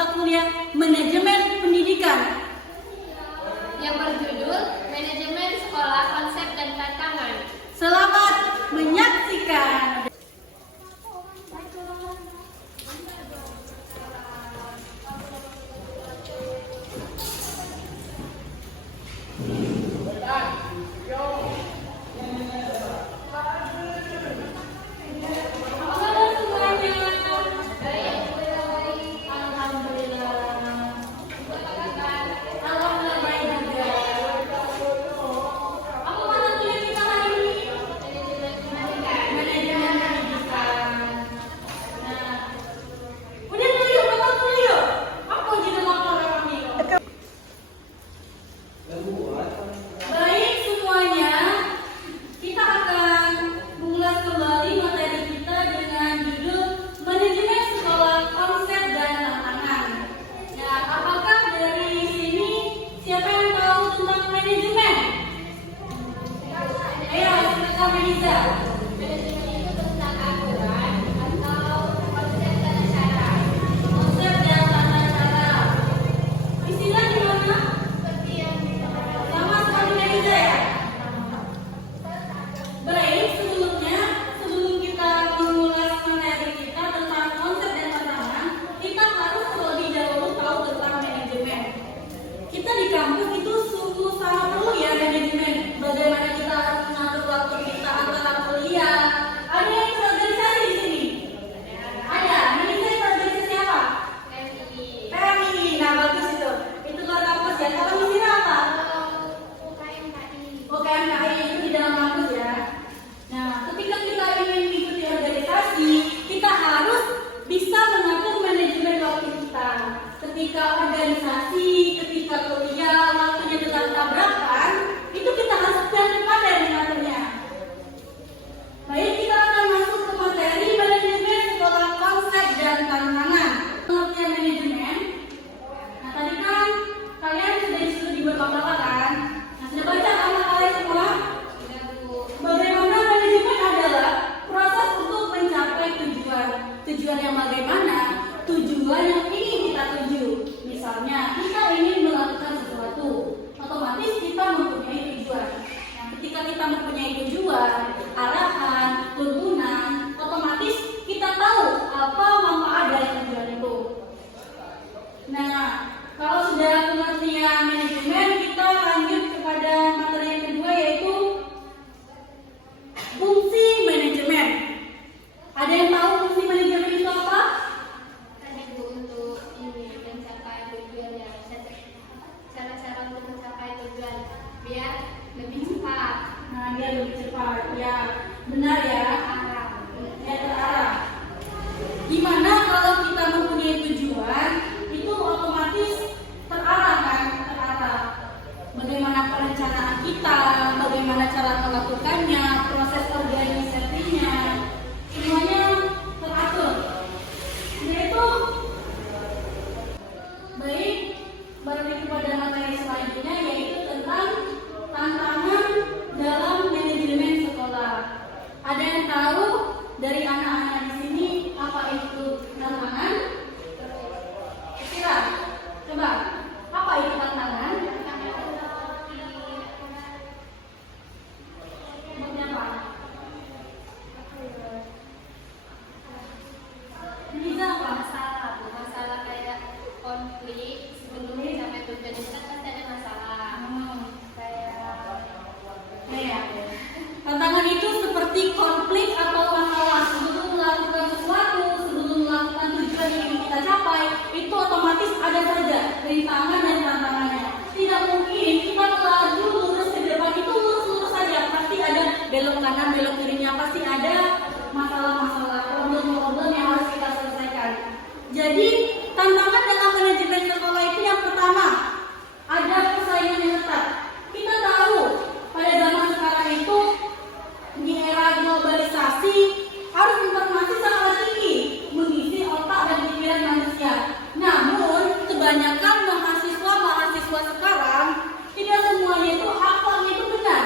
mata kuliah Manajemen Pendidikan yang berjudul Manajemen Sekolah Konsep dan Tantangan. Selamat menyaksikan. Ketika organisasi, ketika kuliah, waktunya tetap tabrakan, itu kita harus pandai mengaturnya. Baik, kita akan masuk ke materi manajemen sekolah konsep dan tantangan. Pengertian manajemen. Nah, tadi kan kalian sudah disuruh dibuat apa kan? Nah, sudah baca sama kalian semua? Bagaimana manajemen adalah proses untuk mencapai tujuan. Tujuan yang bagaimana? Tujuan yang ingin kita tuju. Misalnya, kita ingin melakukan sesuatu, otomatis kita mempunyai tujuan. Nah, ketika kita mempunyai tujuan, arahan, tuntunan, otomatis kita tahu apa manfaat dari tujuan itu. Nah, kalau sudah pengertian manajemen, kita lanjut kepada materi yang kedua, yaitu fungsi manajemen. Ada yang tahu fungsi manajemen itu apa? Biar lebih cepat. Nah, biar lebih cepat. Ya, benar ya. Ya, terarah. Gimana kalau kita mempunyai tujuan, itu otomatis terarah kan? Terarah. Bagaimana perencanaan kita, bagaimana cara melakukannya, proses organisasinya, semuanya teratur. Yaitu baik, balik kepada materi selanjutnya, yaitu tentang tantangan dalam manajemen sekolah. Ada yang tahu dari anak-anak di sini apa itu tantangan? Kira, coba, apa itu tantangan? Apa? Bisa apa? Masalah kayak konflik sebelumnya sampai tujuan itu kan pasti ada masalah. Kayak tantangan itu seperti konflik atau masalah sebelum melakukan sesuatu, sebelum melakukan tujuan yang ingin kita capai, itu otomatis ada saja rintangan dan tantangannya. Tidak mungkin kita melaju lurus ke depan itu lurus saja, pasti ada belok kanan, belok kirinya, pasti ada masalah-masalah, problem-problem yang harus kita selesaikan. Jadi tantangan dalam manajemen sekolah itu yang pertama, ada persaingan yang ketat. Kita tahu pada zaman sekarang itu di era globalisasi harus informasi sangat tinggi mengisi otak dan pikiran manusia. Namun kebanyakan mahasiswa sekarang tidak semuanya itu hafalnya itu benar.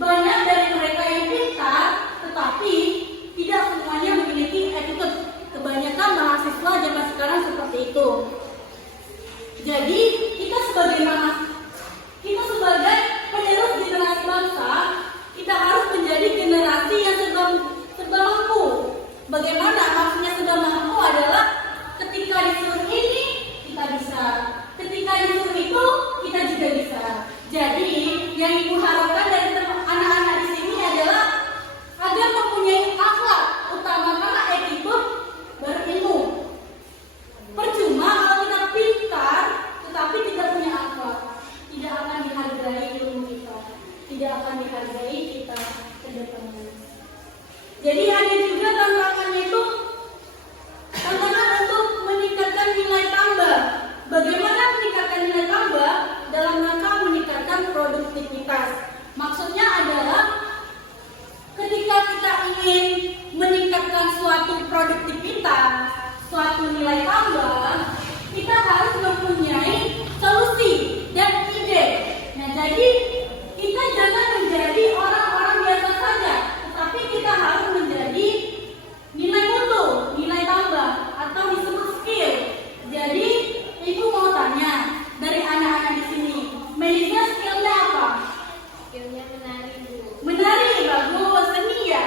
Banyak dari mereka yang pintar, tetapi tidak semuanya memiliki attitude. Kebanyakan mahasiswa zaman sekarang seperti itu. Jadi kita sebagai penerus generasi bangsa, kita harus menjadi generasi yang serba mampu. Bagaimana maksudnya serba mampu adalah ketika disuruh ini kita bisa, ketika disuruh itu kita juga bisa. Jadi yang ibu harapkan dari anak-anak di sini adalah agar mempunyai akhlak, utamakanlah attitude berilmu. Percuma kalau kita pintar tetapi tidak punya akhlak, tidak akan dihargai ilmu kita, tidak akan dihargai kita ke depannya. Jadi ada juga tantangan untuk meningkatkan nilai tambah. Bagaimana meningkatkan nilai tambah dalam rangka meningkatkan produktivitas? Maksudnya adalah ketika kita ingin meningkatkan suatu produktivitas, suatu nilai tambah, kita harus mempunyai solusi dan ide. Nah, jadi kita jangan menjadi orang-orang biasa saja, tetapi kita harus menjadi nilai mutu, nilai tambah, atau disebut skill. Jadi, ibu mau tanya dari anak-anak di sini, Melisa skillnya apa? Skillnya menari, Bu. Menari, bagus. Seni ya?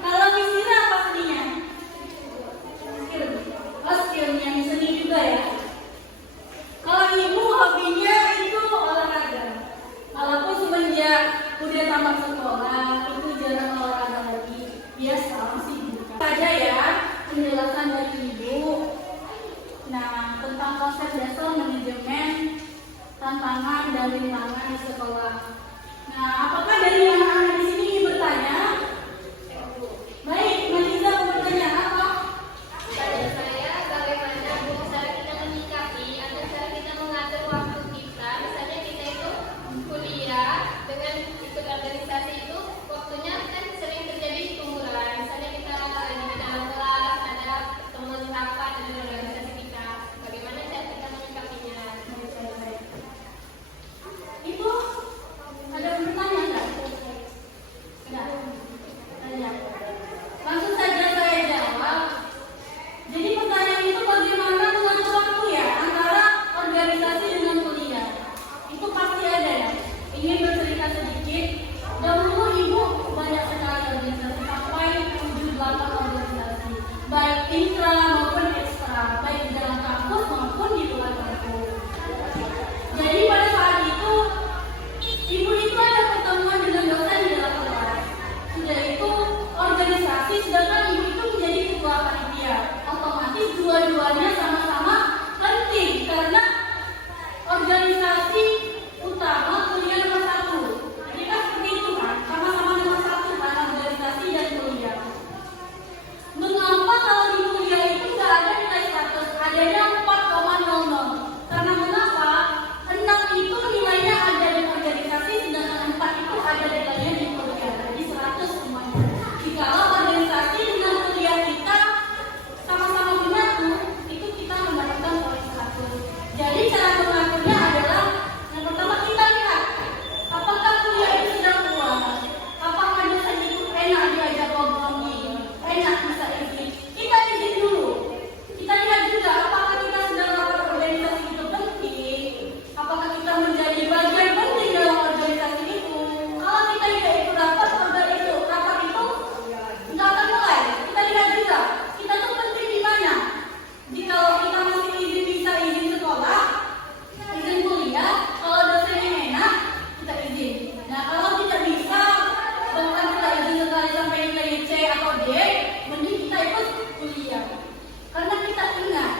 Kalau Misira apa seninya? Skill. Oh, skillnya seni juga ya? Kalau ibu hobinya itu olahraga. Walaupun semenjak udah tamat sekolah, itu jarang olahraga lagi. Biasa, masih bukan. Saja ya, penjelasan dari ibu. Nah, tentang konsep dasar manajemen tantangan dan rintangan di sekolah. Nah, apakah dari anak-anak di sini bertanya? Baik, Melisa mau bertanya apa? Pada saya, bagaimana Bu cara kita menyikapi atau cara kita mengatur waktu kita? Misalnya kita itu kuliah dengan ikut organisasi itu, waktunya kan sering terjadi kemunduran. Misalnya kita lagi di dalam kelas, ada teman rapat dengan organisasi kita. Bagaimana cara kita menyikapinya? Itu ada pertanyaan nggak? Enggak. Tanya. Langsung saja saya jawab. Jadi pertanyaan itu bagaimana mengatur waktu ya antara organisasi dengan kuliah? Itu pasti ada ya. Ingin bercerita sedikit. Dahulu ibu banyak sekali organisasi, sampai 7-8 organisasi, baik intra maupun ekstra, baik di dalam kampus maupun di luar kampus. Jadi pada saat itu ibu itu ada pertemuan dengan dosen di dalam kelas. Sudah itu organisasi, sedangkan ibu itu menjadi ketua panitia. Otomatis dua-duanya sama-sama penting karena organisasi utama kuliah nomor 1. Jadi kan seperti itu kan, sama-sama nomor 1 kan organisasi dan kuliah. Mengapa kalau di kuliah itu nggak ada nilai 100, adanya 4,00? Karena mengapa? 6 itu nilainya ada di organisasi, sedangkan 4 itu ada nilainya di kuliah. Jadi 100 semuanya. Jikalau organisasi dengan kuliah kita sama-sama menyatu, itu kita mendapatkan poin 100. Jadi cara mengaturnya adalah yang pertama kita lihat apakah kuliah itu sedang kuat, apakah dosen itu enak diajak ngobrol, enak bisa izin. Kita izin dulu. Kita lihat juga apakah kita sedang melakukan organisasi itu penting, apakah kita menjadi bagian penting dalam organisasi itu. Kalau kita tidak ikut rapat itu nggak akan mulai. Kita lihat juga kita tuh penting di mana. Jika kita masih bisa izin sekolah, izin kuliah, kalau dosennya enak, kita izin. Nah, kalau tidak bisa, bahkan kita izin sekali sampai nilai C atau D, mending kita ikut kuliah. Karena kita ingat,